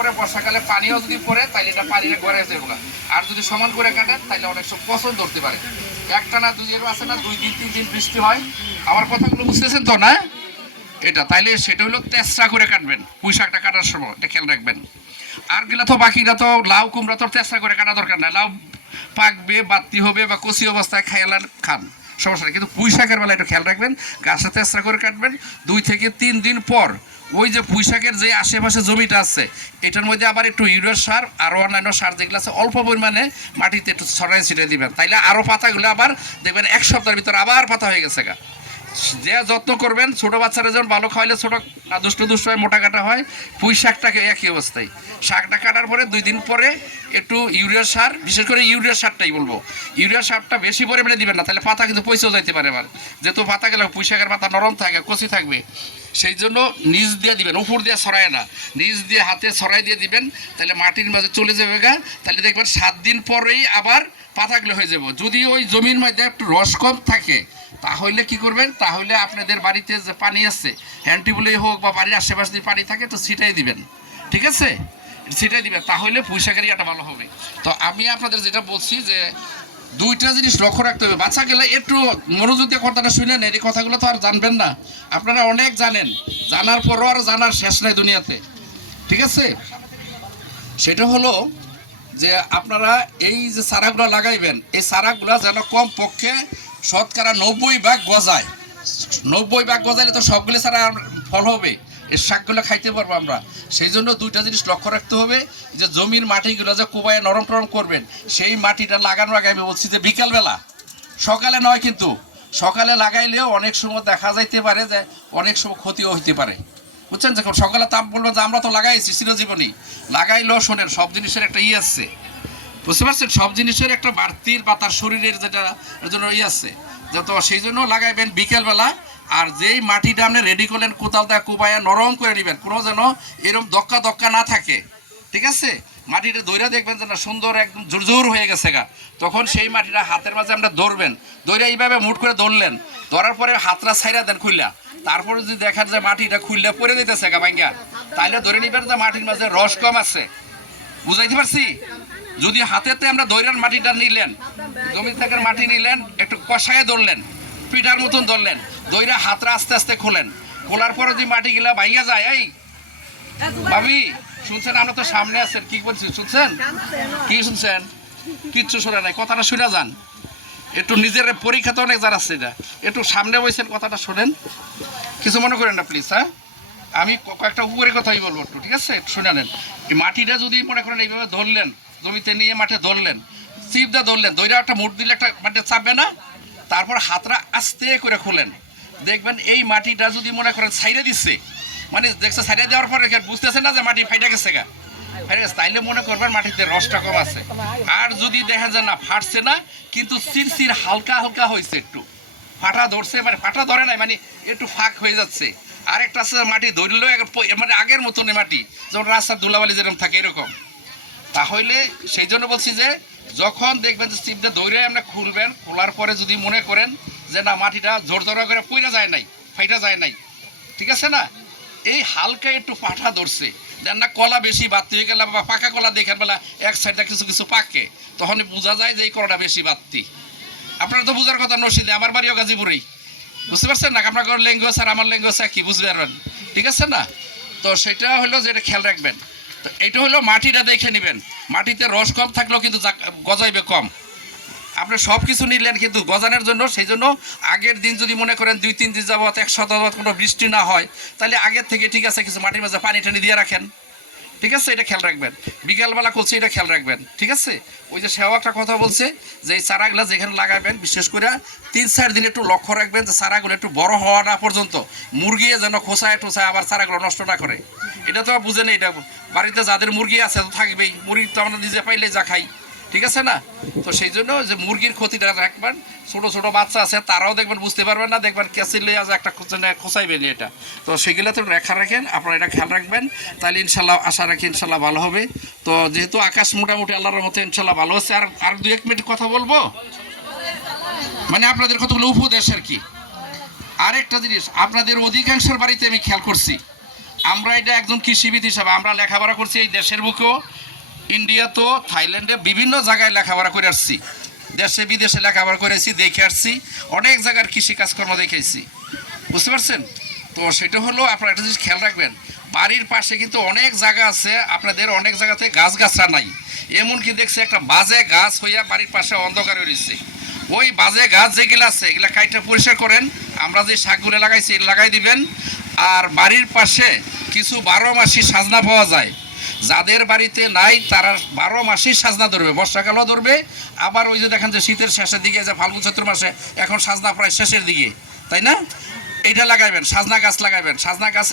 পরে বর্ষাকালে পানিও যদি পড়ে তাহলে এটা পানিটা গড়ে যাবে না। আর যদি সমান করে কাটেন তাহলে অনেক সব পছন্দ ধরতে পারে। একটানা দুইয়েরও আছে না, 2 দিন 3 দিন বৃষ্টি হয়। আমার কথাগুলো বুঝতেছেন তো না? এটা তাইলে সেটা হলো তেসরা করে কাটবেন পুঁই শাকটা কাটার সময়, এটা খেয়াল রাখবেন। আর গুলা তো বাকিটা তো লাউ কুমড়া তো তেসরা করে কাটা দরকার নাই, লাউ পাকবে বাতি হবে বা কচি অবস্থায় খাইলান খান, সমস্যা নেই। কিন্তু পুঁই শাকের বেলা একটু খেয়াল রাখবেন, গাছটা তেসরা করে কাটবেন। 2 থেকে 3 দিন পর ওই যে পুঁই শাকের যে আশেপাশে জমিটা আছে এটার মধ্যে আবার একটু ইউরিয়া সার আর অন্যান্য সার যেগুলো আছে অল্প পরিমাণে মাটিতে একটু ছড়াই ছিটিয়ে দিবেন, তাইলে আরও পাতাগুলো আবার দেখবেন 1 সপ্তাহের ভিতরে আবার পাতা হয়ে গেছে গা। যে যত্ন করবেন, ছোটো বাচ্চারা যেমন ভালো খাওয়াইলে ছোটো দুষ্ট হয় মোটা কাটা হয়, পুঁই শাকটাকে একই অবস্থায়। শাকটা কাটার পরে 2 দিন পরে একটু ইউরিয়া সার, বিশেষ করে ইউরিয়া সারটাই বলবো, ইউরিয়া সারটা বেশি পরিমাণে দিবেন না, তাহলে পাতা কিন্তু পয়সাও যাইতে পারে আবার। যেহেতু পাতা গেলে পুঁই শাকের পাতা নরম থাকে, কচি থাকবে, সেই জন্য নিচ দিয়ে দিবেন, উপর দিয়ে ছড়ায় না, নিচ দিয়ে হাতে ছড়াই দিয়ে দিবেন, তাহলে মাটির মাঝে চলে যাবে গা। তাহলে দেখবেন 7 দিন পরেই আবার পাতাগুলো হয়ে যাব। যদি ওই জমির মধ্যে একটু রস কম থাকে তাহলে কি করবেন, তাহলে আপনাদের বাড়িতে যে পানি আছে হ্যান্ডটিউবলেই হোক বা বাড়ির আশেপাশে যদি পানি থাকে তো ছিটাই দিবেন, ঠিক আছে? ছিটাই দিবেন, তাহলে পুঁই শাকের ইয়াটা ভালো হবে। তো আমি আপনাদের যেটা বলছি যে 2টা জিনিস লক্ষ্য রাখতে হবে। বাচ্চা গেলে একটু মনোযোগ দিয়ে কথাটা শুনেন, এই কথাগুলো তো আর জানবেন না, আপনারা অনেক জানেন, জানার পরও আর জানার শেষ নাই দুনিয়াতে, ঠিক আছে? সেটা হলো যে আপনারা এই যে চারাগুলো লাগাইবেন, এই চারাগুলো যেন কম পক্ষে শতকরা 90 ভাগ গজায়। 90 ভাগ গজাইলে তো সবগুলো চারা ফল হবে, এই শাকগুলো খাইতে পারবো আমরা। সেই জন্য 2টা জিনিস লক্ষ্য রাখতে হবে, যে জমির মাটিগুলো যে কোবায় নরম টরম করবেন, সেই মাটিটা লাগানোর আগে আমি বলছি যে বিকালবেলা, সকালে নয় কিন্তু। সকালে লাগাইলেও অনেক সময় দেখা যাইতে পারে যে অনেক সময় ক্ষতিও হইতে পারে, বুঝছেন? যখন সকালে তাপ বলবো যে আমরা তো লাগাইছি চিরজীবনই, লাগাইলেও শোনেন সব জিনিসের একটা আছে, বুঝতে পারছেন? সব জিনিসের একটা বাড়তির বা তার শরীরের যেটা জন্য আছে, যত সেই জন্য লাগাইবেন বিকেলবেলা। আর যেই মাটিটা আপনি রেডি করলেন কোথাও তা কোবায়া নরম করে নেবেন, কোনো যেন এরকম দক্কা না থাকে, ঠিক আছে? মাটিটা দইরা দেখবেন যে না সুন্দর একদম জোর হয়ে গেছে গা, তখন সেই মাটিটা হাতের মাঝে আমরা ধরবেন, দইরা এইভাবে মুঠ করে ধরলেন, ধরার পরে হাতটা ছাইরা দেন খুললা। তারপরে যদি দেখেন যে মাটিটা খুললে পড়ে দিতেছে গা ভাঙ্গা, তাহলে ধরে নিবেন যে মাটির মাঝে রস কম আছে, বুঝাইতে পারছি? যদি হাতেতে আমরা দৈরান মাটিটা নিলেন, জমি থেকে মাটি নিলেন, একটু কষায় ধরলেন, পিঠার মতন ধরলেন, দইরা হাতটা আস্তে আস্তে খোলেন, খোলার পরে যদি মাটিগুলা ভাইয়া যায়, এই ভাবি শুনছেন? আমরা তো সামনে আছেন, কি বলছি শুনছেন? কি শুনছেন? কিচ্ছু শোনা নাই, কথাটা শুনে যান। একটু নিজের পরীক্ষা তো অনেক যারা আছে, এটা একটু সামনে বসেন, কথাটা শোনেন, কিছু মনে করেন না প্লিজ। হ্যাঁ, আমি কয়েকটা উপরে কথাই বলবো একটু, ঠিক আছে? শুনে নেন। এই মাটিটা যদি মনে করেন এইভাবে ধরলেন, জমিতে নিয়ে মাঠে ধরলেন, চিপদা ধরলেন, দইরা একটা মুঠ দিলে একটা মাটিতে চাপবে না, তারপর হাতটা আস্তে করে খোলেন, দেখবেন এই মাটিটা যদি মনে করেন ছাইড়ে দিচ্ছে, মানে দেখছে ছাইড়ে দেওয়ার পরে বুঝতেছে না যে মাটি ফাইটা গেছে গা, তাইলে মনে করবেন মাটিতে রসটা কম আছে। আর যদি দেখা যায় না ফাটছে না, কিন্তু চিরচির হালকা হালকা হয়েছে, একটু ফাটা ধরছে, মানে ফাটা ধরে নাই, মানে একটু ফাঁক হয়ে যাচ্ছে। আরেকটা আছে মাটি ধরলেও মানে আগের মতনই মাটি, যেমন রাস্তার ধুলাবালি যেরকম থাকে এরকম। তাহলে সেই জন্য বলছি যে যখন দেখবেন যে চিপটা দৌড়ে আমরা খুলবেন, খোলার পরে যদি মনে করেন যে না মাটিটা জোর ধরা করে পইরা যায় নাই, ফাইটা যায় নাই, ঠিক আছে না, এই হালকা একটু পাঠা ধরছে, দেন না কলা বেশি বাড়তি হয়ে গেলে বা পাকা কলা দেখেন বেলা এক সাইডটা কিছু কিছু পাকে, তখন বোঝা যায় যে এই কলাটা বেশি বাড়তি। আপনারা তো বোঝার কথা নসিদে, আমার বাড়িও গাজীপুরেই, বুঝতে পারছেন না? আপনার ল্যাঙ্গুয়েজ আর আমার ল্যাঙ্গুয়েজ কি বুঝতে পারবেন, ঠিক আছে না? তো সেটা হলো যে এটা খেয়াল রাখবেন। তো এটা হলো মাটিটা দেখে নেবেন, মাটিতে রস কম থাকলেও কিন্তু গজাইবে কম। আপনি সব কিছু নিলেন কিন্তু গজানোর জন্য, সেই জন্য আগের দিন যদি মনে করেন 2-3 দিন যাবত 1 সপ্তাহ কোনো বৃষ্টি না হয়, তাহলে আগের থেকে ঠিক আছে কিছু মাটির মাঝে পানি টানি দিয়ে রাখেন, ঠিক আছে? এটা খেয়াল রাখবেন। বিকালবেলা করছে এটা খেয়াল রাখবেন, ঠিক আছে? ওই যে সেও একটা কথা বলছে যে এই চারাগুলো যেখানে লাগাবেন বিশেষ করে 3-4 দিন একটু লক্ষ্য রাখবেন যে চারাগুলো একটু বড় হওয়া না পর্যন্ত মুরগি যেন খোসায় টোসায় আবার চারাগুলো নষ্ট না করে। এটা তো বুঝেন, এটা বাড়িতে যাদের মুরগি আছে তো থাকবেই, মুরগি তো আমরা নিজে পাইলে যা খাই, ঠিক আছে না? তো সেই জন্য যে মুরগির ক্ষতিটা রাখবেন, ছোটো ছোটো বাচ্চা আছে তারাও দেখবেন বুঝতে পারবেন না, দেখবেন ক্যাসিল লইয়া যে একটা খোঁচাইবেন এটা, তো সেগুলো তো রাখেন, আপনারা এটা খেয়াল রাখবেন, তাহলে ইনশাল্লাহ আশা রাখি ইনশাল্লাহ ভালো হবে। তো যেহেতু আকাশ মোটামুটি আল্লাহর মতো ইনশাল্লাহ ভালো হচ্ছে, আর 2-1 মিনিট কথা বলবো, মানে আপনাদের কতগুলো উপদেশ আর কি। আরেকটা জিনিস আপনাদের অধিকাংশের বাড়িতে আমি খেয়াল করছি, আমরা এটা একজন কৃষিবিদ হিসাবে আমরা লেখাপড়া করছি এই দেশের বুকেও, ইন্ডিয়া তো থাইল্যান্ডে বিভিন্ন জায়গায় লেখাপড়া করে আসছি, দেশে বিদেশে লেখাপড়া করেছি, দেখে আসছি, অনেক জায়গার কৃষি কাজকর্ম দেখেছি, বুঝতে পারছেন? তো সেটা হলো আপনারা একটা জিনিস খেয়াল রাখবেন, বাড়ির পাশে কিন্তু অনেক জায়গা আছে, আপনাদের অনেক জায়গাতে গাছগাছরা নাই, এমনকি দেখছি একটা বাজে গাছ হইয়া বাড়ির পাশে অন্ধকার রয়েছে। ওই বাজে গাছ যেগুলো আছে এগুলা কাইটা পরিষ্কার করেন, আমরা যে শাকগুলো লাগাইছি এটা লাগাই দিবেন। আর বাড়ির পাশে কিছু 12 মাসি সাজনা পাওয়া যায়, যাদের বাড়িতে নাই তারা 12 মাসই সাজনা ধরবে, বর্ষাকালও ধরবে, আবার ওই যে দেখেন যে শীতের শেষের দিকে যে ফাল্গুন চৈত্র মাসে এখন সাজনা প্রায় শেষের দিকে, তাই না? এইটা লাগাইবেন, সাজনা গাছ লাগাইবেন, সাজনা গাছ